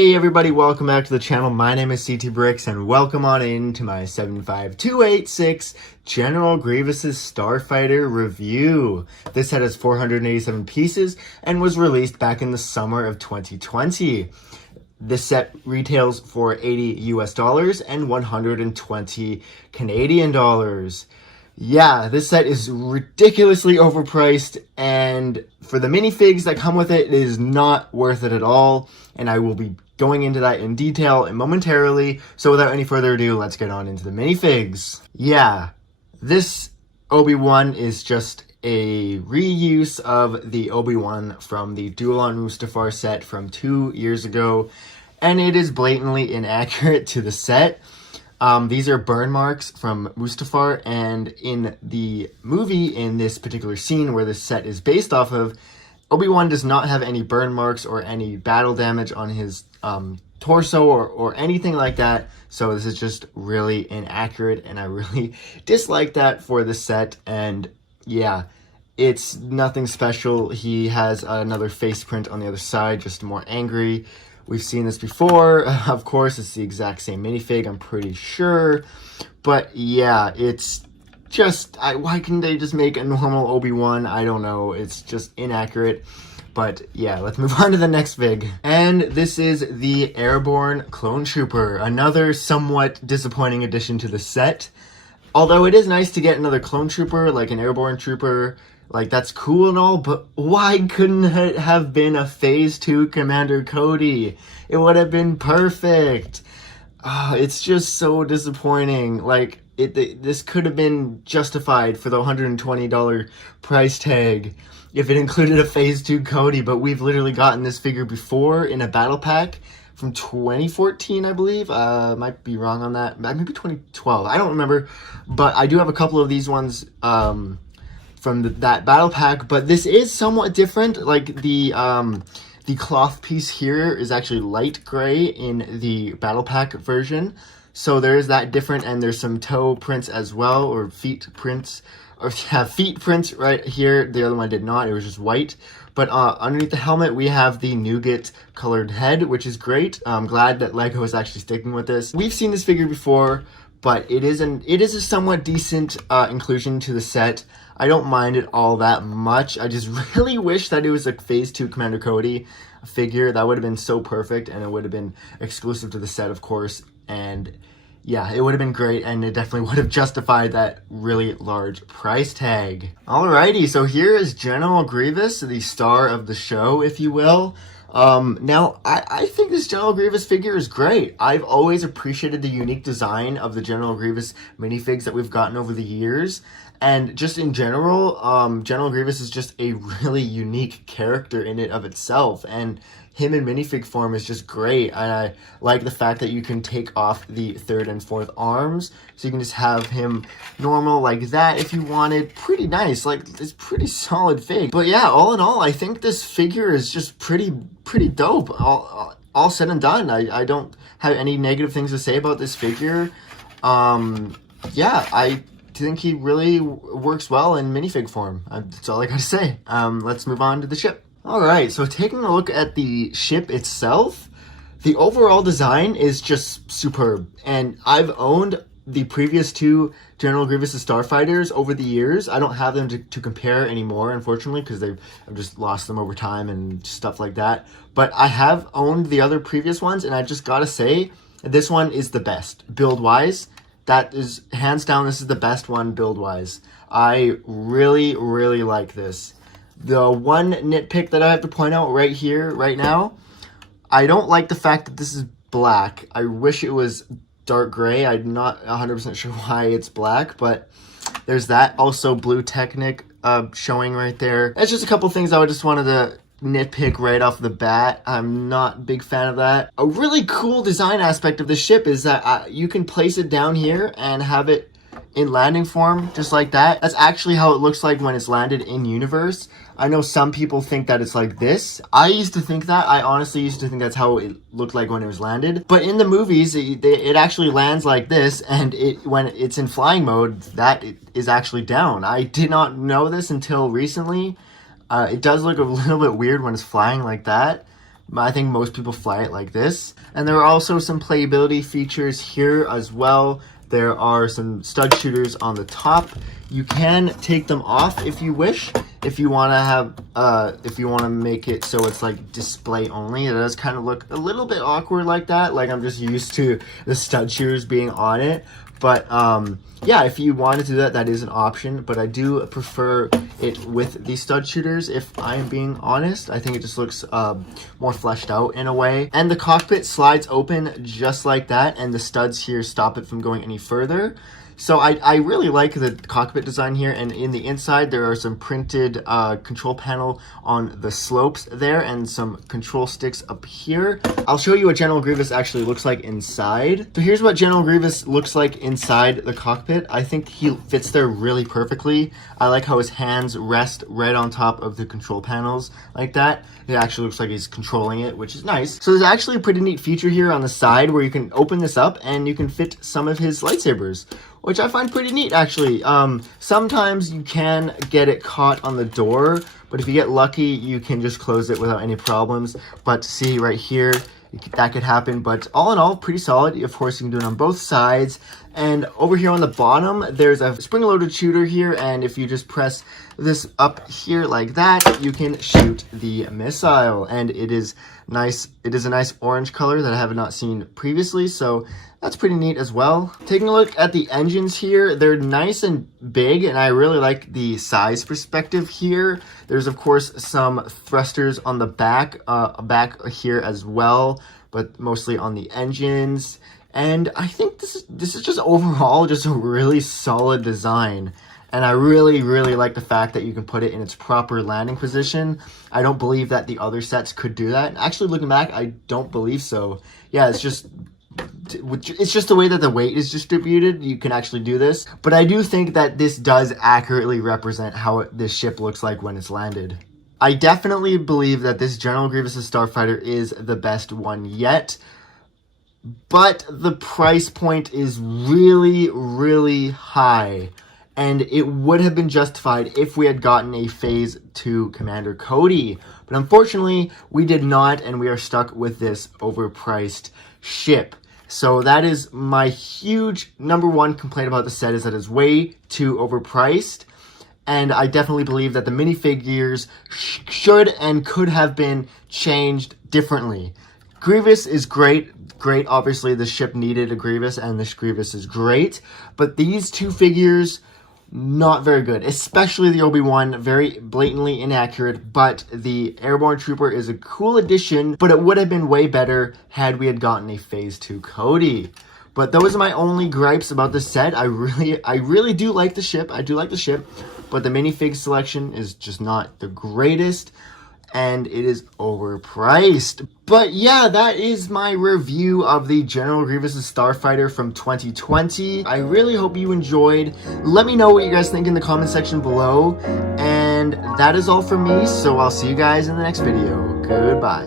Hey everybody, welcome back to the channel. My name is CT Bricks and welcome on into my 75286 General Grievous's Starfighter review. This set has 487 pieces and was released back in the summer of 2020. This set retails for $80 US and 120 Canadian dollars. Yeah, this set is ridiculously overpriced, and for the minifigs that come with it, it is not worth it at all, and I will be going into that in detail momentarily. So without any further ado, let's get on into the minifigs. Yeah, this Obi-Wan is just a reuse of the Obi-Wan from the Duel on Mustafar set from 2 years ago, and it is blatantly inaccurate to the set. These are burn marks from Mustafar, and in the movie, in this particular scene where this set is based off of, Obi-Wan does not have any burn marks or any battle damage on his torso or anything like that, so this is just really inaccurate, and I really dislike that for the set. And yeah, it's nothing special. He has another face print on the other side, just more angry. We've seen this before, of course, it's the exact same minifig, I'm pretty sure. But yeah, it's just, why couldn't they just make a normal Obi-Wan? I don't know, it's just inaccurate. But yeah, let's move on to the next fig. And this is the Airborne Clone Trooper, another somewhat disappointing addition to the set. Although it is nice to get another Clone Trooper, like an Airborne Trooper. Like, that's cool and all, but why couldn't it have been a Phase 2 Commander Cody? It would have been perfect. It's just so disappointing. Like, this could have been justified for the $120 price tag if it included a Phase 2 Cody, but we've literally gotten this figure before in a battle pack from 2014, I believe. Might be wrong on that. Maybe 2012. I don't remember, but I do have a couple of these ones from that battle pack, but this is somewhat different. Like the cloth piece here is actually light gray in the battle pack version, so there is that different, and there's some toe prints as well, or feet prints, or yeah, feet prints right here. The other one did not, it was just white. But underneath the helmet, we have the nougat colored head, which is great. I'm glad that LEGO is actually sticking with this. We've seen this figure before, but it is a somewhat decent inclusion to the set. I don't mind it all that much. I just really wish that it was a Phase 2 Commander Cody figure. That would have been so perfect, and it would have been exclusive to the set, of course. And yeah, it would have been great, and it definitely would have justified that really large price tag. Alrighty, so here is General Grievous, the star of the show, if you will. Now, I think this General Grievous figure is great. I've always appreciated the unique design of the General Grievous minifigs that we've gotten over the years. And just in general, General Grievous is just a really unique character in it of itself. And him in minifig form is just great. And I like the fact that you can take off the third and fourth arms. So you can just have him normal like that if you wanted. Pretty nice. Like, it's pretty solid fig. But yeah, all in all, I think this figure is just pretty dope. All said and done. I don't have any negative things to say about this figure. Yeah, I think he really works well in minifig form. That's all I gotta say. Let's move on to the ship. Alright, so taking a look at the ship itself, the overall design is just superb. And I've owned the previous two General Grievous Starfighters over the years. I don't have them to compare anymore, unfortunately, because I've just lost them over time and stuff like that. But I have owned the other previous ones, and I just gotta say, this one is the best, build-wise. That is, hands down, this is the best one build-wise. I really like this. The one nitpick that I have to point out right here, right now, I don't like the fact that this is black. I wish it was dark gray. I'm not 100% sure why it's black, but there's that. Also, Blue Technic showing right there. That's just a couple things I just wanted to nitpick right off the bat. I'm not a big fan of that. A really cool design aspect of the ship is that you can place it down here and have it in landing form just like that. That's actually how it looks like when it's landed in universe. I know some people think that it's like this. I used to think that. I honestly used to think that's how it looked like when it was landed. But in the movies, it actually lands like this, and when it's in flying mode, that is actually down. I did not know this until recently. It does look a little bit weird when it's flying like that. I think most people fly it like this. And there are also some playability features here as well. There are some stud shooters on the top. You can take them off if you wish. If you want to have, if you want to make it so it's like display only. It does kind of look a little bit awkward like that. Like I'm just used to the stud shooters being on it. But yeah, if you wanted to do that, that is an option. But I do prefer it with the stud shooters, if I'm being honest. I think it just looks more fleshed out in a way. And the cockpit slides open just like that, and the studs here stop it from going any further. So I really like the cockpit design here, and in the inside there are some printed control panel on the slopes there and some control sticks up here. I'll show you what General Grievous actually looks like inside. So here's what General Grievous looks like inside the cockpit. I think he fits there really perfectly. I like how his hands rest right on top of the control panels like that. It actually looks like he's controlling it, which is nice. So there's actually a pretty neat feature here on the side where you can open this up and you can fit some of his lightsabers, which I find pretty neat, actually. Sometimes you can get it caught on the door, but if you get lucky, you can just close it without any problems. But see right here, that could happen. But all in all, pretty solid. Of course, you can do it on both sides. And over here on the bottom, there's a spring-loaded shooter here, and if you just press this up here like that, you can shoot the missile. And it is nice. It is a nice orange color that I have not seen previously, so that's pretty neat as well. Taking a look at the engines here, they're nice and big, and I really like the size perspective here. There's of course some thrusters on the back here as well, but mostly on the engines. And I think this is just overall just a really solid design. And I really, really like the fact that you can put it in its proper landing position. I don't believe that the other sets could do that. Actually, looking back, I don't believe so. Yeah, it's just the way that the weight is distributed. You can actually do this. But I do think that this does accurately represent how this ship looks like when it's landed. I definitely believe that this General Grievous' Starfighter is the best one yet. But the price point is really, really high. And it would have been justified if we had gotten a Phase 2 Commander Cody. But unfortunately, we did not, and we are stuck with this overpriced ship. So that is my huge number one complaint about the set, is that it's way too overpriced. And I definitely believe that the minifigures should and could have been changed differently. Grievous is great. Obviously, the ship needed a Grievous, and this Grievous is great. But these two figures, not very good, especially the Obi-Wan, very blatantly inaccurate. But the Airborne Trooper is a cool addition, but it would have been way better had we had gotten a Phase 2 Cody. But those are my only gripes about the set. I really do like the ship. I do like the ship, but the minifig selection is just not the greatest, and it is overpriced. But yeah, that is my review of the General Grievous' Starfighter from 2020. I really hope you enjoyed. Let me know what you guys think in the comment section below. And that is all for me, so I'll see you guys in the next video. Goodbye.